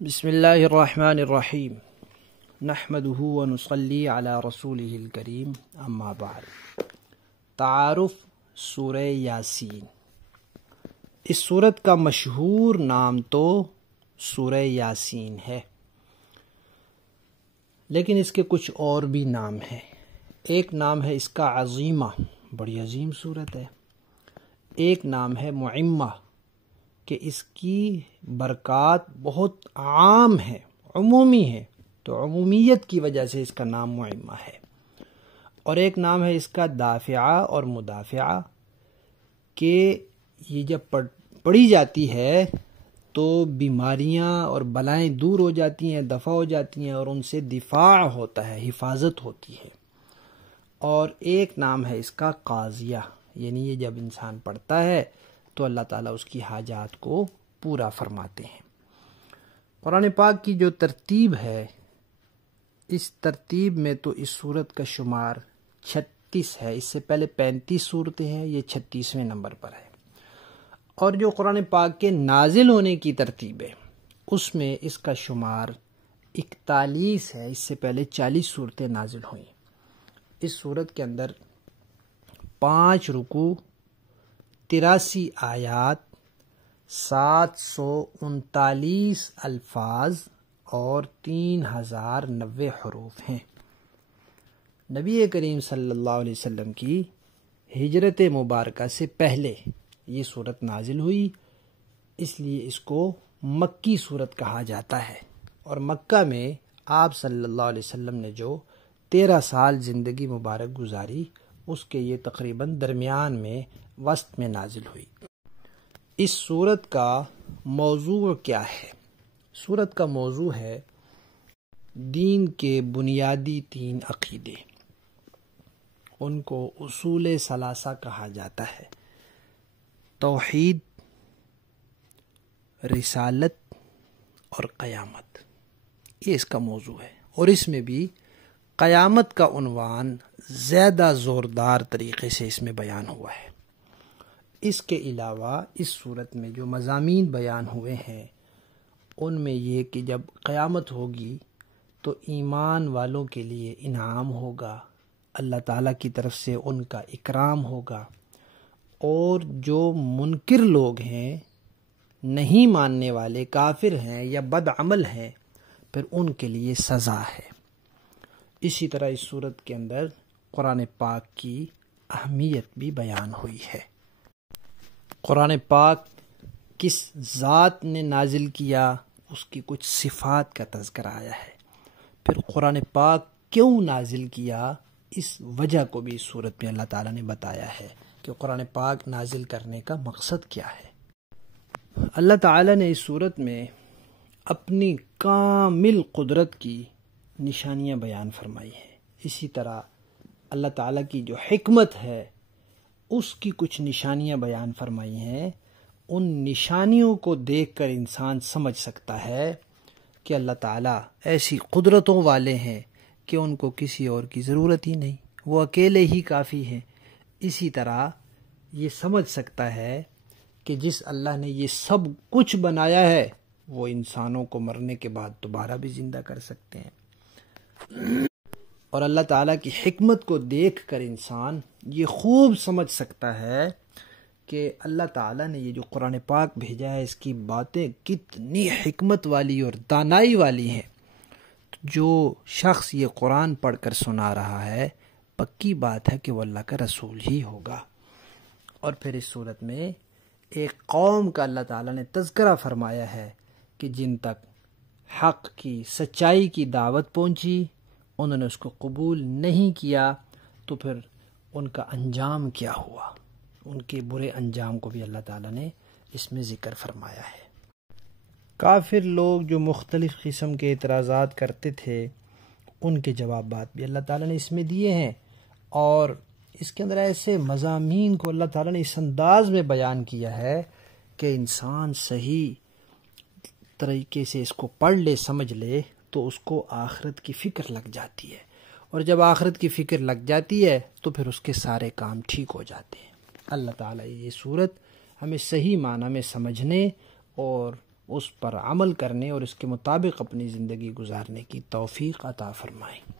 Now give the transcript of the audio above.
بسم اللہ الرحمن الرحیم نحمدہ ونصلی علی رسولہ الکریم اما بعد۔ تعارف سورہ یاسین۔ اس سورت کا مشہور نام تو سورہ یاسین ہے، لیکن اس کے کچھ اور بھی نام ہیں۔ ایک نام ہے اس کا عظیمہ، بڑی عظیم سورت ہے۔ ایک نام ہے معمہ، کہ اس کی برکات بہت عام ہے، عمومی ہے، تو عمومیت کی وجہ سے اس کا نام معمہ ہے۔ اور ایک نام ہے اس کا دافعہ اور مدافعہ، کہ یہ جب پڑھی جاتی ہے تو بیماریاں اور بلائیں دور ہو جاتی ہیں، دفع ہو جاتی ہیں، اور ان سے دفاع ہوتا ہے، حفاظت ہوتی ہے۔ اور ایک نام ہے اس کا قاضیہ، یعنی یہ جب انسان پڑھتا ہے تو اللہ تعالیٰ اس کی حاجات کو پورا فرماتے ہیں۔ قرآن پاک کی جو ترتیب ہے، اس ترتیب میں تو اس سورت کا شمار 36 ہے۔ اس سے پہلے 35 صورتیں ہیں، یہ 36ویں نمبر پر ہے۔ اور جو قرآن پاک کے نازل ہونے کی ترتیب ہے، اس میں اس کا شمار 41 ہے۔ اس سے پہلے 40 صورتیں نازل ہوئیں۔ اس سورت کے اندر 5 رکوع، 83 آیات، 739 الفاظ اور 3090 حروف ہیں۔ نبی کریم صلی اللہ علیہ وسلم کی ہجرت مبارکہ سے پہلے یہ سورت نازل ہوئی، اس لیے اس کو مکی سورت کہا جاتا ہے۔ اور مکہ میں آپ صلی اللہ علیہ وسلم نے جو 13 سال زندگی مبارک گزاری، اس کے یہ تقریباً درمیان میں وسط میں نازل ہوئی۔ اس سورت کا موضوع کیا ہے؟ سورت کا موضوع ہے دین کے بنیادی 3 عقیدے۔ ان کو اصول ثلاثہ کہا جاتا ہے: توحید، رسالت اور قیامت۔ یہ اس کا موضوع ہے، اور اس میں بھی قیامت کا عنوان زیادہ زوردار طریقے سے اس میں بیان ہوا ہے۔ اس کے علاوہ اس صورت میں جو مضامین بیان ہوئے ہیں، ان میں یہ کہ جب قیامت ہوگی تو ایمان والوں کے لیے انعام ہوگا، اللہ تعالیٰ کی طرف سے ان کا اکرام ہوگا، اور جو منکر لوگ ہیں، نہیں ماننے والے، کافر ہیں یا بد عمل ہیں، پھر ان کے لیے سزا ہے۔ اسی طرح اس صورت کے اندر قرآن پاک کی اہمیت بھی بیان ہوئی ہے۔ قرآن پاک کس ذات نے نازل کیا، اس کی کچھ صفات کا تذکرہ آیا ہے۔ پھر قرآن پاک کیوں نازل کیا، اس وجہ کو بھی اس صورت میں اللہ تعالیٰ نے بتایا ہے کہ قرآن پاک نازل کرنے کا مقصد کیا ہے۔ اللہ تعالیٰ نے اس صورت میں اپنی کامل قدرت کی نشانیاں بیان فرمائی ہیں۔ اسی طرح اللہ تعالیٰ کی جو حکمت ہے، اس کی کچھ نشانیاں بیان فرمائی ہیں۔ ان نشانیوں کو دیکھ کر انسان سمجھ سکتا ہے کہ اللہ تعالیٰ ایسی قدرتوں والے ہیں کہ ان کو کسی اور کی ضرورت ہی نہیں، وہ اکیلے ہی کافی ہیں۔ اسی طرح یہ سمجھ سکتا ہے کہ جس اللہ نے یہ سب کچھ بنایا ہے، وہ انسانوں کو مرنے کے بعد دوبارہ بھی زندہ کر سکتے ہیں۔ اور اللہ تعالیٰ کی حکمت کو دیکھ کر انسان یہ خوب سمجھ سکتا ہے کہ اللہ تعالیٰ نے یہ جو قرآن پاک بھیجا ہے، اس کی باتیں کتنی حکمت والی اور دانائی والی ہیں۔ جو شخص یہ قرآن پڑھ کر سنا رہا ہے، پکی بات ہے کہ وہ اللہ کا رسول ہی ہوگا۔ اور پھر اس صورت میں ایک قوم کا اللہ تعالیٰ نے تذکرہ فرمایا ہے کہ جن تک حق کی، سچائی کی دعوت پہنچی، انہوں نے اس کو قبول نہیں کیا، تو پھر ان کا انجام کیا ہوا۔ ان کے برے انجام کو بھی اللہ تعالیٰ نے اس میں ذکر فرمایا ہے۔ کافر لوگ جو مختلف قسم کے اعتراضات کرتے تھے، ان کے جوابات بھی اللہ تعالیٰ نے اس میں دیے ہیں، اور اس کے اندر ایسے مضامین کو اللہ تعالیٰ نے اس انداز میں بیان کیا ہے کہ انسان صحیح طریقے سے اس کو پڑھ لے، سمجھ لے، تو اس کو آخرت کی فکر لگ جاتی ہے، اور جب آخرت کی فکر لگ جاتی ہے تو پھر اس کے سارے کام ٹھیک ہو جاتے ہیں۔ اللہ تعالیٰ یہ صورت ہمیں صحیح معنی میں سمجھنے اور اس پر عمل کرنے اور اس کے مطابق اپنی زندگی گزارنے کی توفیق عطا فرمائے۔